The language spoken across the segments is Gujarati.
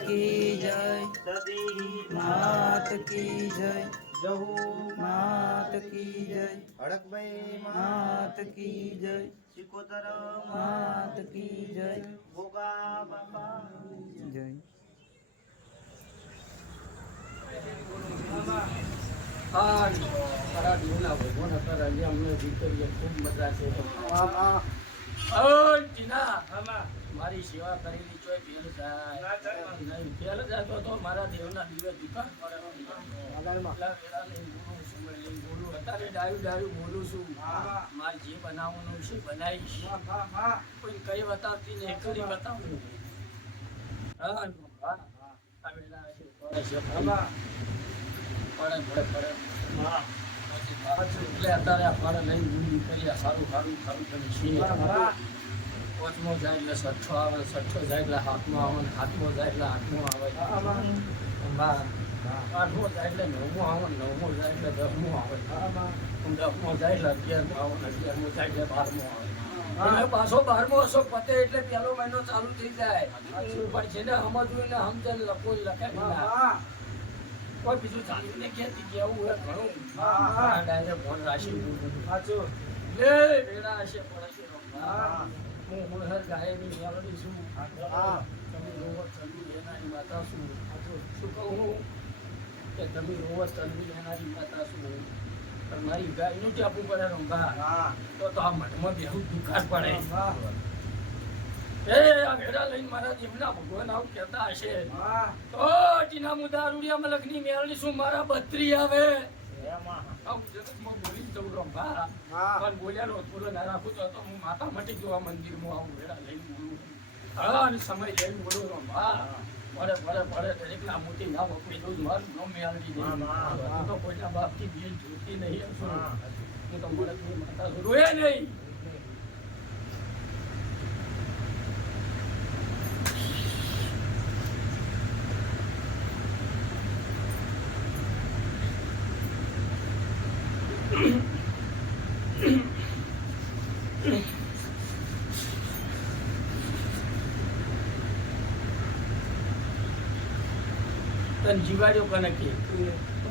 की जय, सती मात की जय, जहू मात की जय, हड़कभाई मात की जय, सिकोतर मात की जय, भोगा बाबा जय. મારા દીવના ભગવાન હતા અમને દીકરીએ ખૂબ મજા છે. મારી સેવા કરેલી ચોય ફેલ જાય નહીં, ફેલ જાય તો મારા દેવના દીવે દુકાન બોલું અત્યારે ડાયું બોલું છું. મારે જે બનાવવાનું છે બનાવીશ. કોઈ કઈ બતાવતી ને એકલી બતાવું. એટલે અત્યારે આ ફળ લઈને ગુંડી કરીએ. સારું સારું સારું તમે છીએ. પાંચમો જાય એટલે છઠ્ઠો આવે, છઠ્ઠો જાય એટલે હાથમાં આવે, હાથમો જાય એટલે આઠમો આવે, આઠમો જાય એટલે નવમો આવે, નવમો જાય એટલે દસમો આવે, દસમો જાય એટલે 11મો આવે, 11મો જાય એટલે 12મો આવે. અને પાછો 12મો અશોક પતે એટલે પહેલો મહિનો ચાલુ થઈ જાય. પણ જેને સમજવું ને સમજણ લખો લખે કોઈ બીજું ચાલીને ક્યાંથી કેવું હોય ઘણું ડાયરેક્ટ ફોન રાશિ લે વેડા હશે પડે છે. હું મોહર ગાયની મેલડી છું. તમે રોવો ચલવી એનારી માતા છું. શું કહું કે તમે રોવો ચલવી એનારી માતા છું. પણ મારી ગાયનું જ આપવું પડે રંભા. તો આ મઠમાં બેહું દુકાન પડે. એ આ વેડા લઈને મારા જીવના ભગવાન આવું કહેતા હશે તો ટીના મુદા રૂડિયા લખની મેળવી શું મારા બત્રી આવે. આવું જગતમાં બોલી જ જવું રંભા. પણ બોલ્યા નો બોલો ના રાખું તો હું માતા મટી જોવા મંદિરમાં આવું વેડા લઈને બોલું. હા અને સમય લઈને બોલું રંભા. પડે દરેકના મોટી ના વપરી દઉં મારું ન મેળવી દે. હું તો કોઈના બાપથી બીજ જોતી નહીં. હું તો મળે માતા રોયા નહીં. તને જીવાડ્યો કને કે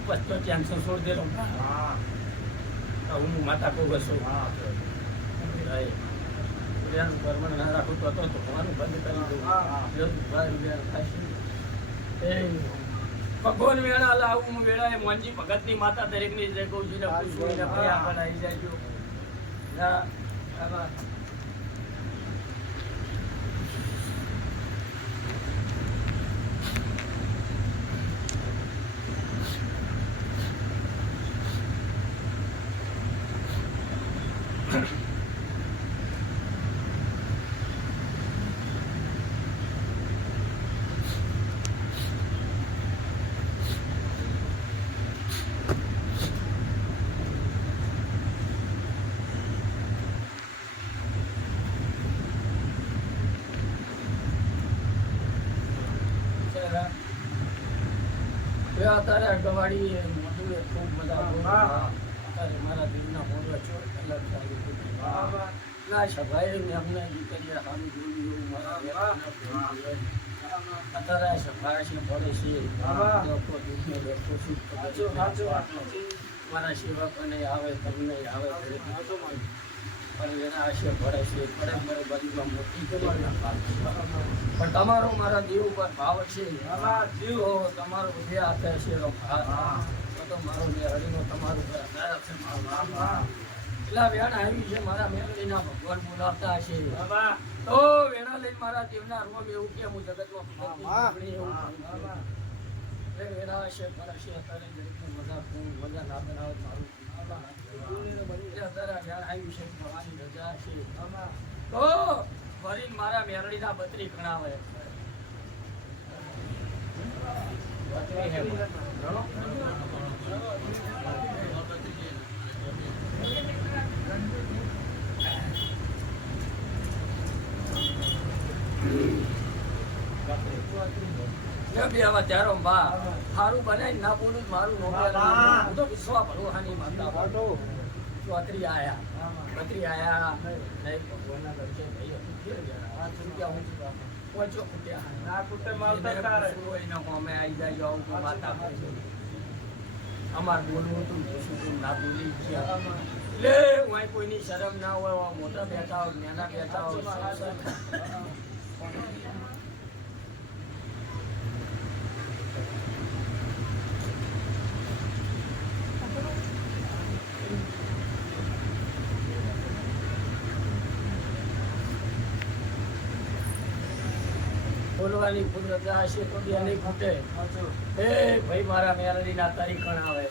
પસ્તો ટેન્શન છોડ દે. હું માતા કહું હશો પરમણ ના રાખું તો ભણવાનું બંધ કરી દઉં. ભગવાન વેળા લાવું હું વેળા એ મોનજી ભગત ની માતા દરેક ની જય કહું છું ને પૂછવું ને પણ આવી જાય. અત્યારે અગવાડી મોઢું ખૂબ બધા અત્યારે મારા દિલના મોઢા ચોર કલાક ચાલુ ના સભાઈ અમને દીકરીએ સારું જોયું અત્યારે આ સભા છે પડે છે. લોકો દુઃખને લોકો સુખ મારા સેવકોને આવે તમને આવે પણ એના આશય પડે છે. પડે મારે બાજુમાં મોટી કરી પણ તમારો મારા દેવ ઉપર ભાવ છે. તમારો જે આપે છે તો મારો હરિનો તમારું એટલા વેણા આવી છે. મારા મેળવીના ભગવાન બોલાવતા હશે તો વેણા લઈને મારા દેવના રૂમ એવું કે હું જગતમાં વેણા હશે પડે છે. અત્યારે દરેકને મજા ના બનાવે મારું અત્યારે વેણ આવ્યું છે. ભવાની રજા છે તો ફરીને મારા મેરડીના બત્રી ગણાવે. સારું બનાવી ના બોલું મારું હું તો વિશ્વા ભરોહાની માતા ચોત્રી આયા બત્રી આયા ભગવાનના દર્શન પહોંચો ફૂટ્યા ના કુટે માવતર એને તારે પૂછવું હોય ને અમે આવી જાય આવું તો માતા કરજો અમાર બોલવું હતું પૂછવું હતું ના બોલી ગયા લે હું કોઈની શરમ ના હોય મોટા બેઠા હોય નાના બેઠા હોય બોલવાની કુદરત હશે તો બી નહીં ફૂટે એ ભાઈ મારા મેલડીના તારીખણ આવે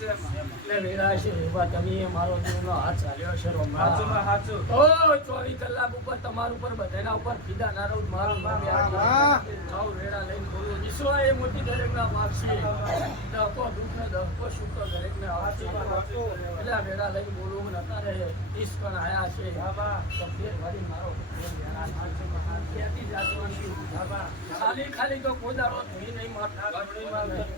એટલે વેળા છે એવા તમે મારો જીવનો હાથ ચાલ્યો છે હાચુમાં હાચું. ઓ 24 કલાક ઉપર તમારા ઉપર બધાના ઉપર ફીદા ના રહું મારો આવ વેળા લઈને બોલું વિશ્વ એ મોટી દરેકના માપ છે દહકો દુઃખ ને દહકો સુખ દરેકને આવશે એટલે આ વેળા લઈને બોલું મને અત્યારે 30 પણ આયા છે તબિયત મારી મારો ક્યાંથી જાતવાની ખાલી ખાલી તો કોઈ દાડો ધોઈ નહીં મારતા ગરમીમાં નહીં.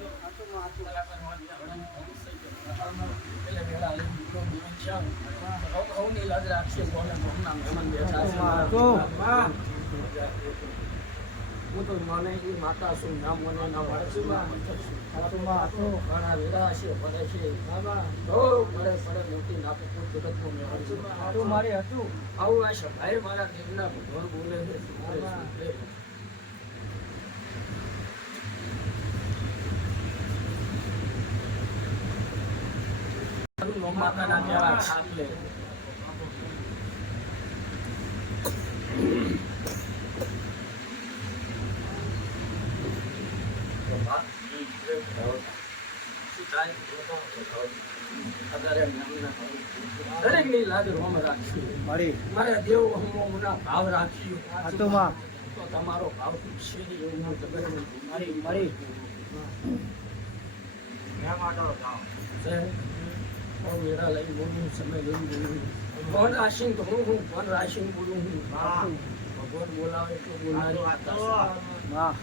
એટલે વેળા લઈને બોલું જીવન છે સૌની લાજ રાખશે કોને કોમના મહેમાન બેઠા છે હું તો મને એ માતા છું ના મને ના વાળશું ઘણા વેળા છે ભરે છે પડે પડે મોટી નાખું જગતનું મેળવું મારે હતું આવું આ ભાઈ મારા દેવના ભગવાન બોલે છે માતાના જેવા ખાપ લે દરેક ની લાજ રોમ રાખી મારે દેવ હમોના ભાવ રાખ્યો તો તમારો ભાવ તૂટશે નહીં એવું હું ખબર નથી મારી વેળા લઈ બોલું સમય લઈ બોલું કોણ રાશિંગ તો હું કોણ રાશિંગ બોલું હું ભગવાન બોલાવે તો બોલાવે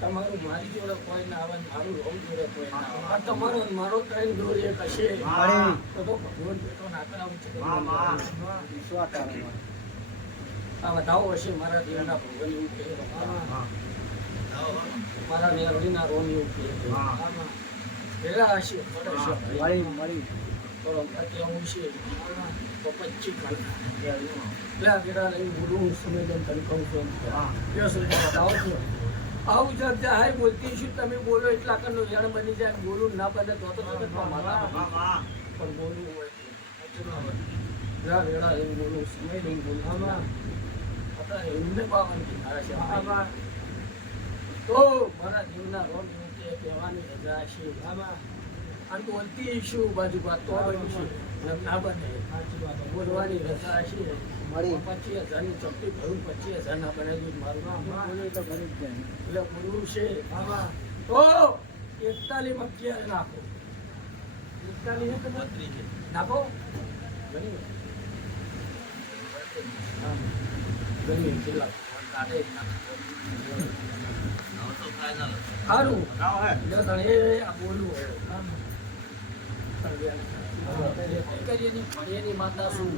તમારું મારી જોડે કોઈ ના આવે મારું રોમ જોડે કોઈ ના આવે આ તમારો મારો ટ્રેન દોર એક હશે તો ભગવાન બેટો ના કરાવું છે આ બતાવો હશે મારા દેવના ભગવાન એવું કહે મારા મેરડીના રોમ એવું કહે વેળા હશે પડે તો હું છે તો 25 કલાક વેળા લઈને બોલું સંવેદન તને કહું છું બતાવો છો આવું જબ જાહેર બોલતી છું તમે બોલો એટલા કરનો જણ બની જાય બોલું ના બને તો મારા પણ બોલવું હોય વેળા લઈને બોલું સમય લઈને બોલું અત્યારે એમને પાવાની મારા છે તો મારા જીવના રોગ કહેવાની રજા છે અને બોલતી શું બાજુ વાત તો બનીશું ના બને બોલવાની રજા છે 25,000 ની ચપટી ભરું 25,000 ના બનેલું મારું નામ તો ભરી જ જાય એટલે બોલવું છે તો 41 માં ક્યારે નાખો 41 નાખો ઘણી કેટલા સારું આ બોલવું કરીએની માતા શું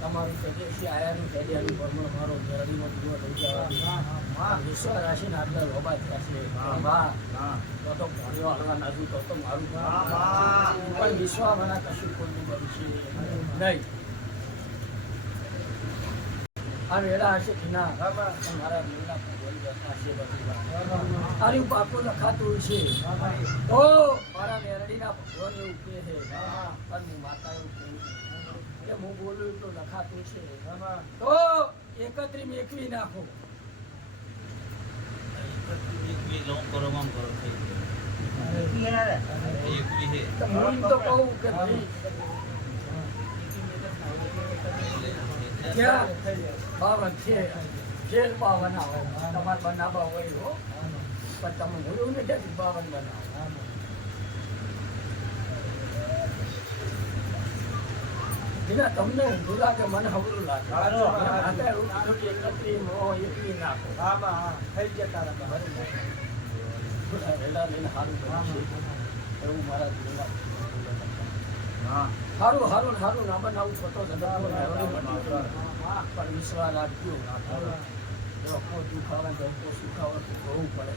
તમારું સદસ્ય આયાનું સદિયાનું ભ્રમણ મારો જરડીનો પૂરો થઈ જવા વિશ્વ રાશિ ના આગળ લોબા થશે તો ભણ્યો હળવા નાજુ તો મારું પણ વિશ્વ મારા કશું ખોટું બનશે નહીં આ વેળા હશે કે ના મારા વેળા આર્યું પાકું લખાતું છે તો મારા મેરડીના ભગવાન એવું કહે છે અને હું માતા એવું કહું કે હું બોલું તો લખાતું છે તો 31 નાખો હું તો કહું કે ભાઈ ક્યાં 52 છે જેલ 52 આવો તમારે બનાવવા હોય હો પણ તમે બોલું ને ક્યાંથી 52 બનાવો જેના તમને ઊંધું લાગે મને હવરું લાગે 31 નાખો થઈ ગયા તારા વહેલા લઈને સારું એવું મારા જીવનમાં હારું હારું હારું ના બનાવું ખોટો જગતનો મેળવી બન્યો. પણ વિશ્વાસ રાખજો લોકો દુખાવા લોકો સુખાવા તો જોવું પડે.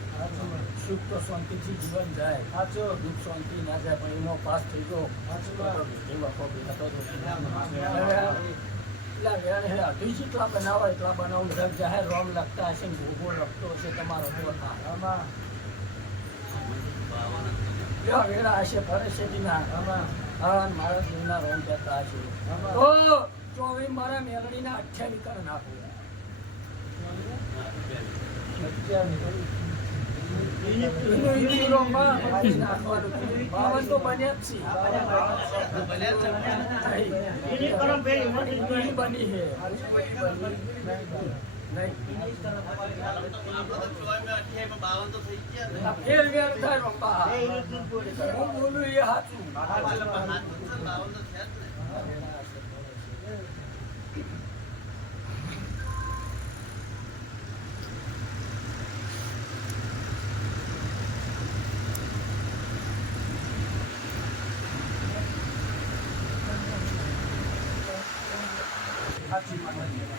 સુખ તો શાંતિથી જીવન જાય, દુઃખ શાંતિ ના જાય, પણ એનો પાસ થઈ ગયો. અઢી જેટલા બનાવો એટલા બનાવું રગ જાહેર રોમ લગતા હશે, ભોગો લગતો હશે તમારો પોતા વેળા હશે ફરે છે મારા જીવના રોમ કહેતા હશે તો ચોવીસ મારા મેલડીના 28 કરી નાખો. બાવન તો બન્યા જ છે બની છે ફેર વેર થાય રંબા. હું બોલું એ સાચું.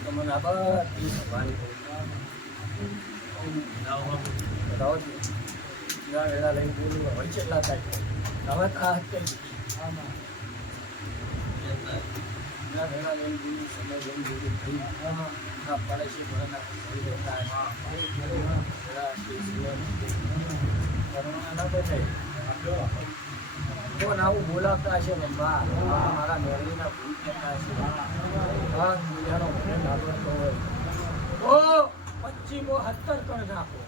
તમને આ બધી સવારી બતાવો છો. વેળા લઈને બોલું હવે કેટલા થાય હવે આ કરી વેળા લઈને બોલું સમય લઈને બોલું થઈ ના પડે છે ભણના કોણ આવું બોલાવતા હશે રંબા મારા મેરડીના ભૂલ કહેતા હશે. હા દુનિયાનો મને લાગતો હોય તો 25 કરી નાખો.